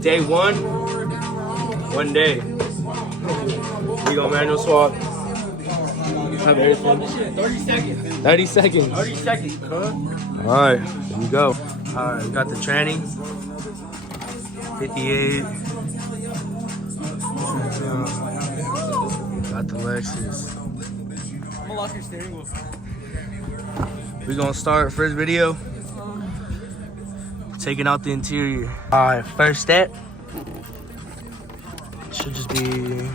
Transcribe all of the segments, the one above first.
Day one day. We go manual swap. Have everything. 30 seconds. 30 seconds. 30 seconds, huh? Alright, here we go. Alright, we got the tranny. 58. Got the Lexus. I'm gonna lock your steering wheel. We're gonna start first video. Taking out the interior. Alright, first step. Should just be.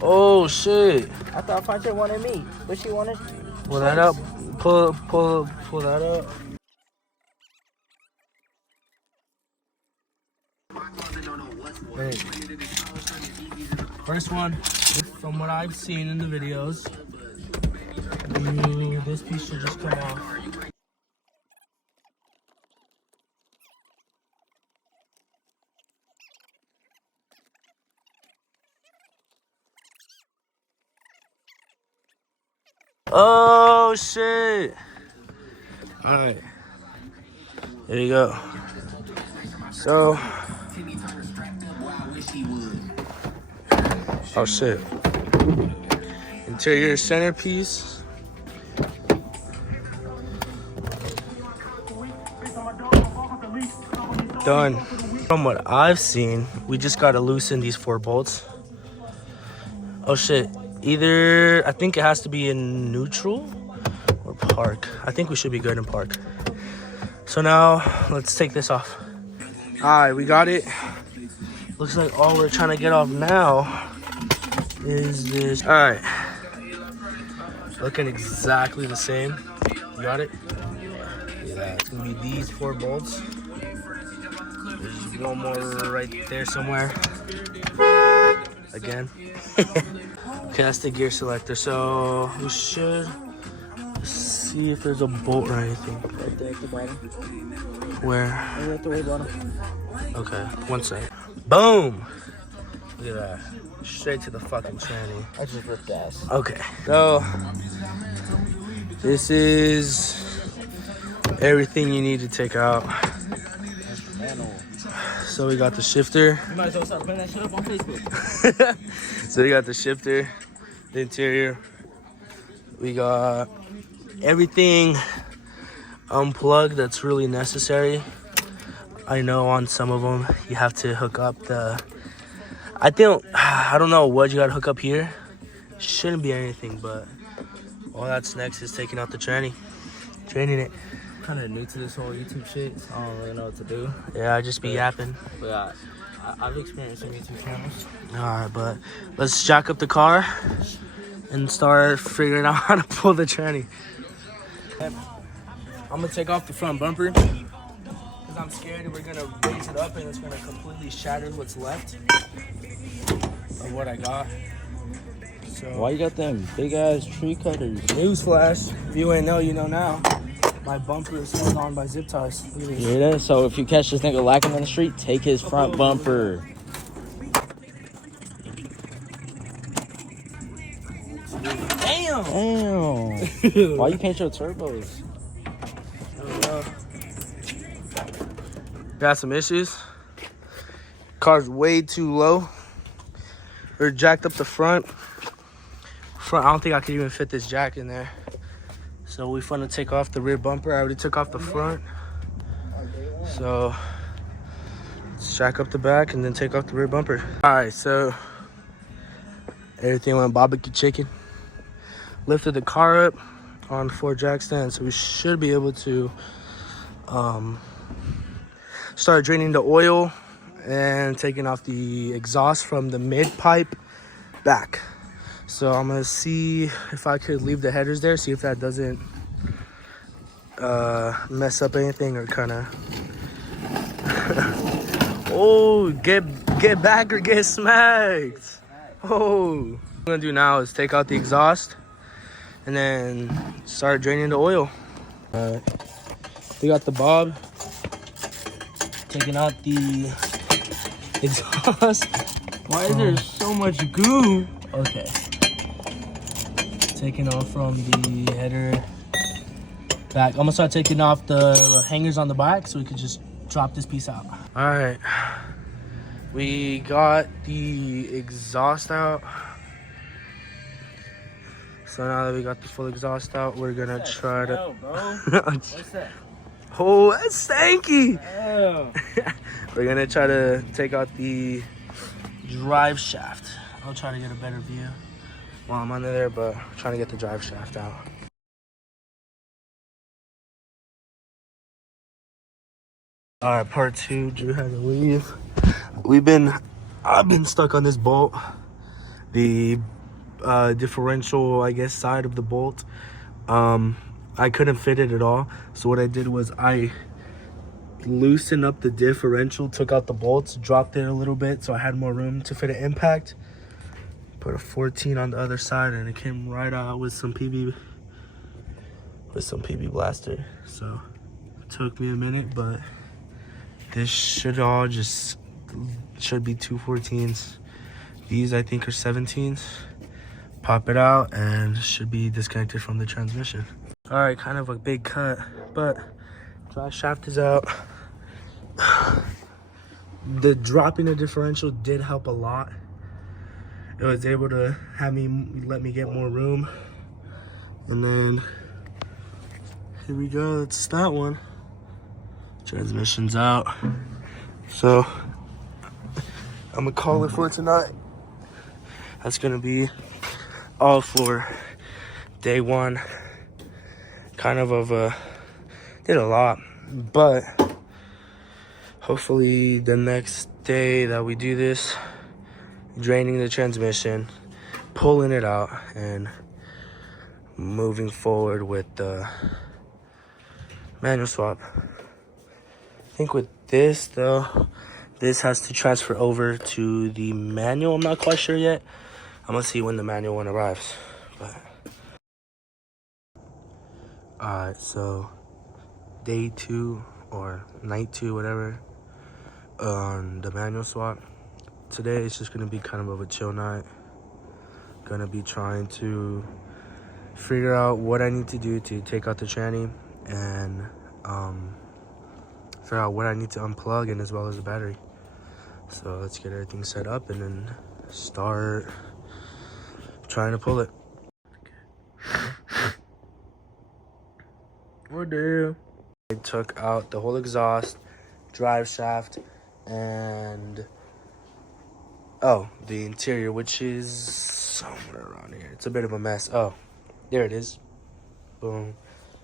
Oh shit. I thought Frontier wanted me. What she wanted? Pull that up. Pull that up. Hey. First one, from what I've seen in the videos, this piece should just come off. Oh shit! All right, there you go. So, oh shit! Interior centerpiece. Done. From what I've seen, we just gotta loosen these 4 bolts. Oh shit. Either, I think it has to be in neutral or park. I think we should be good in park. So now, let's take this off. Alright, we got it. Looks like all we're trying to get off now is this. Alright. Looking exactly the same. You got it? Yeah, it's gonna be these 4 bolts. There's one more right there somewhere. Again. Okay, that's the gear selector. So we should see if there's a bolt or anything. Right there at the bottom. Where? Right at the way bottom. Okay, one sec. Boom! Look at that. Straight to the fucking tranny. I just ripped gas. Okay, so this is everything you need to take out. So we got the shifter. You might as well start putting that shit up on Facebook. So we got the shifter, the interior. We got everything unplugged that's really necessary. I know on some of them you have to hook up the. I don't know what you gotta hook up here. Shouldn't be anything, but all that's next is taking out the tranny, training it. Kind of new to this whole YouTube shit, so I don't really know what to do. Yeah, I just be yapping. But I've experienced some YouTube channels. Alright, but let's jack up the car and start figuring out how to pull the tranny. I'm gonna take off the front bumper because I'm scared we're gonna raise it up and it's gonna completely shatter what's left of what I got. So Why you got them big ass tree cutters? Newsflash, if you ain't know, you know now. My bumper is held on by zip ties. You hear that? So if you catch this nigga lacking on the street, take his front bumper. Damn! Damn. Why you paint your turbos? Got some issues. Car's way too low. We're jacked up the front. I don't think I could even fit this jack in there. So we finna take off the rear bumper. I already took off the front. So let's jack up the back and then take off the rear bumper. All right, so everything went barbecue chicken. Lifted the car up on 4 jack stands, so we should be able to start draining the oil and taking off the exhaust from the mid pipe back. So I'm gonna see if I could leave the headers there, see if that doesn't mess up anything or kind of oh, get back or get smacked. Oh, what I'm gonna do now is take out the exhaust and then start draining the oil. All right, we got the bob, taking out the exhaust. Why is there so much goo? Okay, taking off from the header back. I'm gonna start taking off the hangers on the back so we can just drop this piece out. All right, We got the exhaust out. So now that we got the full exhaust out, we're gonna try to. What's that? Oh, that's stanky! Oh. We're gonna try to take out the drive shaft. I'll try to get a better view while I'm under there, but I'm trying to get the drive shaft out. All right, part two. Drew had to leave. I've been stuck on this bolt, the differential, I guess, side of the bolt. I couldn't fit it at all. So what I did was I loosened up the differential, took out the bolts, dropped it a little bit so I had more room to fit an impact. Put a 14 on the other side, and it came right out with some PB blaster. So it took me a minute, but this should be two 14s. These I think are 17s. Pop it out and should be disconnected from the transmission. All right, kind of a big cut, but drive shaft is out. The dropping the differential did help a lot. It was able to let me get more room. And then here we go, that's that one. Transmission's out. So I'm gonna call it for tonight. That's gonna be all for day one. Kind of did a lot, but hopefully the next day that we do this, draining the transmission, pulling it out, and moving forward with the manual swap. I think with this though, this has to transfer over to the manual. I'm not quite sure yet. I'm gonna see when the manual one arrives. But alright, so day 2 or night 2, whatever, on the manual swap. Today it's just gonna be kind of a chill night. Gonna be trying to figure out what I need to do to take out the tranny and figure out what I need to unplug, and as well as the battery. So let's get everything set up and then start trying to pull it. We're there. I took out the whole exhaust, drive shaft, and the interior, which is somewhere around here. It's a bit of a mess. Oh, there it is. Boom.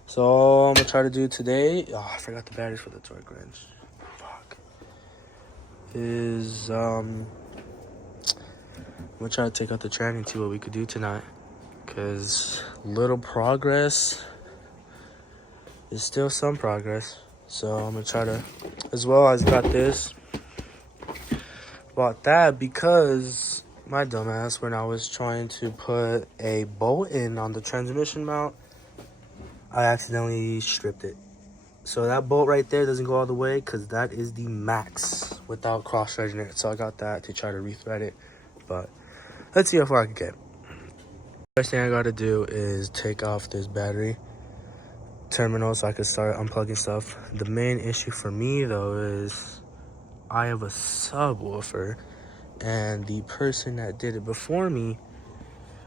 So all I'm gonna try to do today, I forgot the batteries for the torque wrench. Fuck. Is I'm gonna try to take out the tranny and see what we could do tonight. Cause little progress is still some progress. So I'm gonna try to, as well as got this. Bought that because my dumbass, when I was trying to put a bolt in on the transmission mount, I accidentally stripped it. So that bolt right there doesn't go all the way because that is the max without cross-threading it. So I got that to try to rethread it. But let's see how far I can get. First thing I gotta do is take off this battery terminal so I can start unplugging stuff. The main issue for me though is I have a subwoofer, and the person that did it before me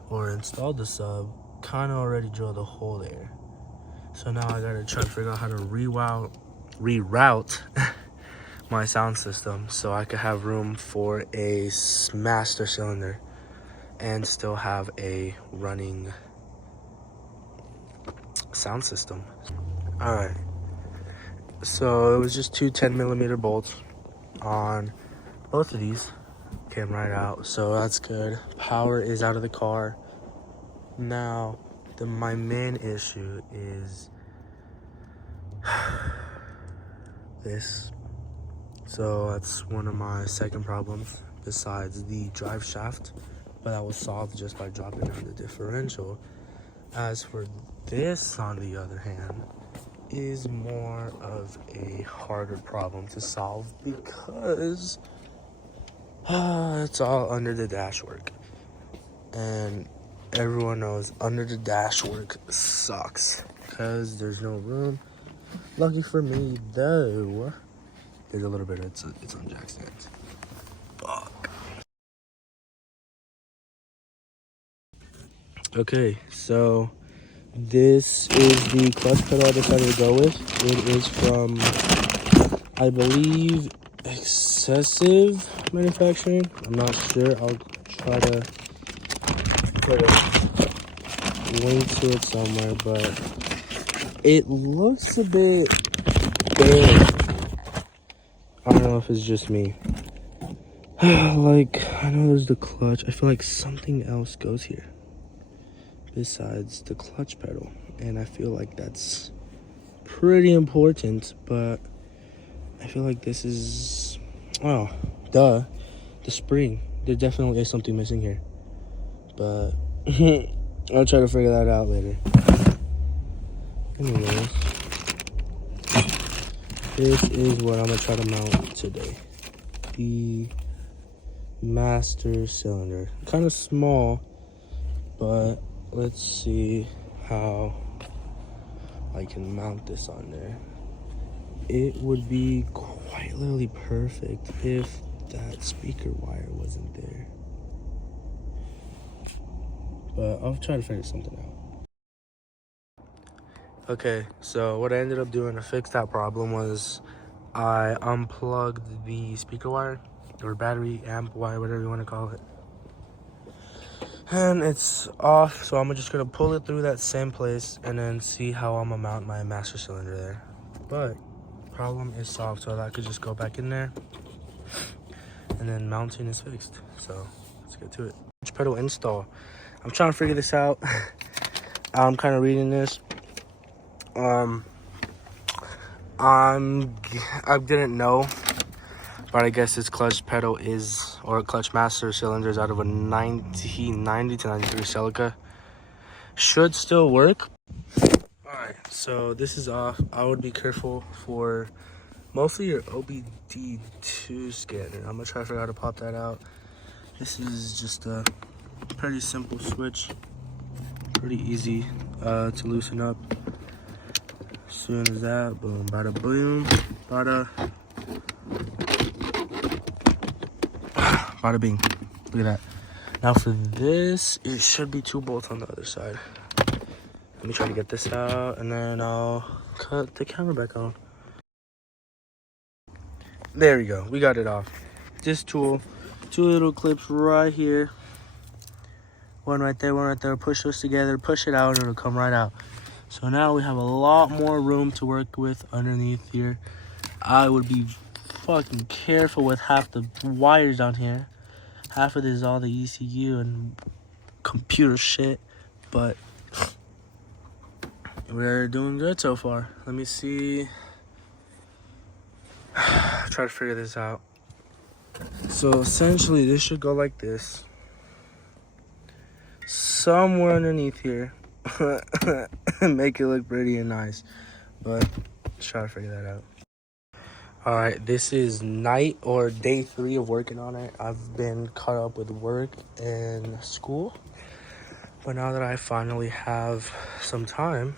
or installed the sub kind of already drilled a hole there. So now I gotta try to figure out how to reroute my sound system so I could have room for a master cylinder and still have a running sound system. All right, so it was just two 10mm bolts on both of these. Came right out, so that's good. Power is out of the car. Now my main issue is this. So that's one of my second problems besides the drive shaft, but that was solved just by dropping down the differential. As for this, on the other hand, is more of a harder problem to solve because it's all under the dashwork, and everyone knows under the dashwork sucks because there's no room. Lucky for me though, there's a little bit of it's on jack stands. Fuck. Okay, so this is the clutch pedal I decided to go with. It is from, I believe, Excessive Manufacturing. I'm not sure. I'll try to put a link to it somewhere, but it looks a bit big. I don't know if it's just me. Like, I know there's the clutch. I feel like something else goes here besides the clutch pedal, and I feel like that's pretty important, but I feel like this is, oh, duh, the spring. There definitely is something missing here, but I'll try to figure that out later. Anyways, this is what I'm gonna try to mount today. The master cylinder, kind of small, but let's see how I can mount this on there. It would be quite literally perfect if that speaker wire wasn't there, but I'll try to figure something out. Okay, so what I ended up doing to fix that problem was I unplugged the speaker wire or battery amp wire, whatever you want to call it, and it's off. So I'm just gonna pull it through that same place and then see how I'm gonna mount my master cylinder there. But problem is solved, so that could just go back in there, and then mounting is fixed. So let's get to it. Clutch pedal install. I'm trying to figure this out. I'm kind of reading this. I didn't know, but I guess this clutch pedal is, or clutch master cylinder is out of a 1990 to 93 Celica. Should still work. Alright, so this is off. I would be careful for mostly your OBD2 scanner. I'm gonna try to figure out how to pop that out. This is just a pretty simple switch. Pretty easy to loosen up. As soon as that, boom, bada boom, bada bing. Look at that. Now for this, it should be 2 bolts on the other side. Let me try to get this out, and then I'll cut the camera back on. There we go. We got it off. This tool, 2 little clips right here. One right there, one right there. Push those together, push it out, and it'll come right out. So now we have a lot more room to work with underneath here. I would be fucking careful with half the wires down here. Half of this is all the ECU and computer shit, but we're doing good so far. Let me see. Try to figure this out. So essentially this should go like this. Somewhere underneath here. Make it look pretty and nice, but let's try to figure that out. All right, this is night or day 3 of working on it. I've been caught up with work and school, but now that I finally have some time,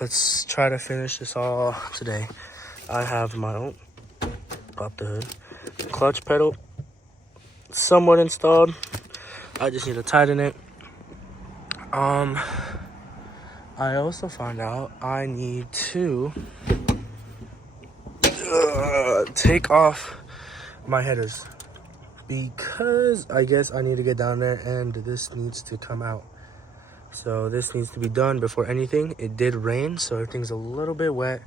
let's try to finish this all today. I have my own, pop the hood, clutch pedal somewhat installed. I just need to tighten it. I also found out I need to take off my headers because I guess I need to get down there and this needs to come out. So this needs to be done before anything. It did rain, so everything's a little bit wet,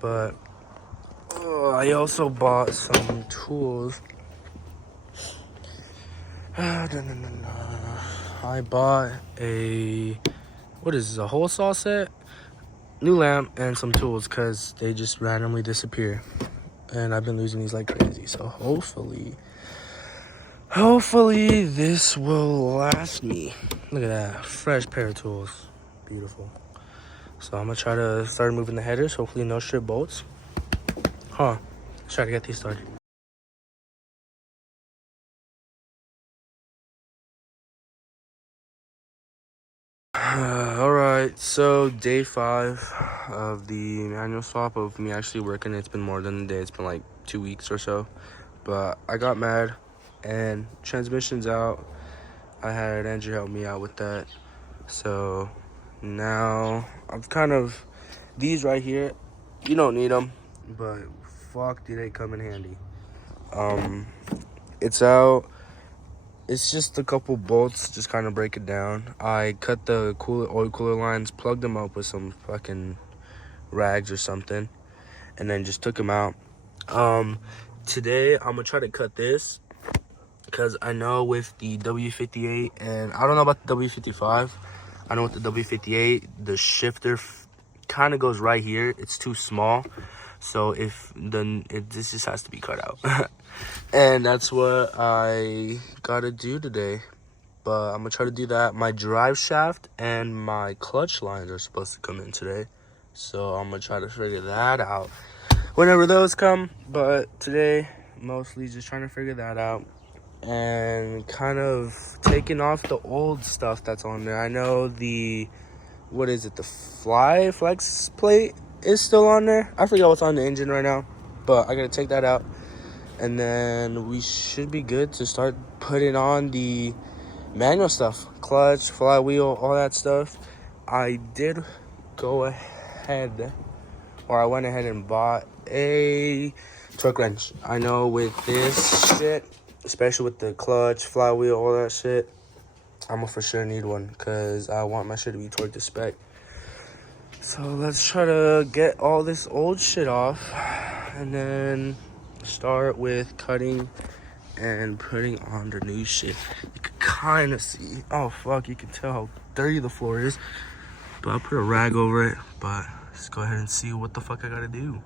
but I also bought some tools. I bought a, what is this, a hole saw set, new lamp, and some tools because they just randomly disappear. And I've been losing these like crazy. So hopefully this will last me. Look at that, fresh pair of tools. Beautiful. So I'm gonna try to start moving the headers. Hopefully no strip bolts. Let's try to get these started. All right, so day 5 of the manual swap of me actually working. It's been more than a day. It's been like 2 weeks or so, but I got mad and transmission's out. I had Andrew help me out with that. So now I've kind of, these right here, you don't need them, but fuck do they come in handy. It's out. It's just a couple bolts, just kind of break it down. I cut the oil cooler lines, plugged them up with some fucking rags or something, and then just took them out. Today I'm gonna try to cut this because I know with the W58, and I don't know about the W55. I know with the W58, the shifter kind of goes right here. It's too small, so this just has to be cut out. And that's what I gotta do today. But I'm gonna try to do that. My drive shaft and my clutch lines are supposed to come in today, so I'm gonna try to figure that out whenever those come. But today, mostly just trying to figure that out and kind of taking off the old stuff that's on there. I know the flex plate is still on there. I forget what's on the engine right now, but I gotta take that out, and then we should be good to start putting on the manual stuff, clutch, flywheel, all that stuff. I did go ahead, or I went ahead and bought a torque wrench. I know with this shit, especially with the clutch, flywheel, all that shit, I'm gonna for sure need one because I want my shit to be torqued to spec. So let's try to get all this old shit off and then start with cutting and putting on the new shit. You can kind of see, oh fuck, you can tell how dirty the floor is, but I'll put a rag over it. But let's go ahead and see what the fuck I gotta do.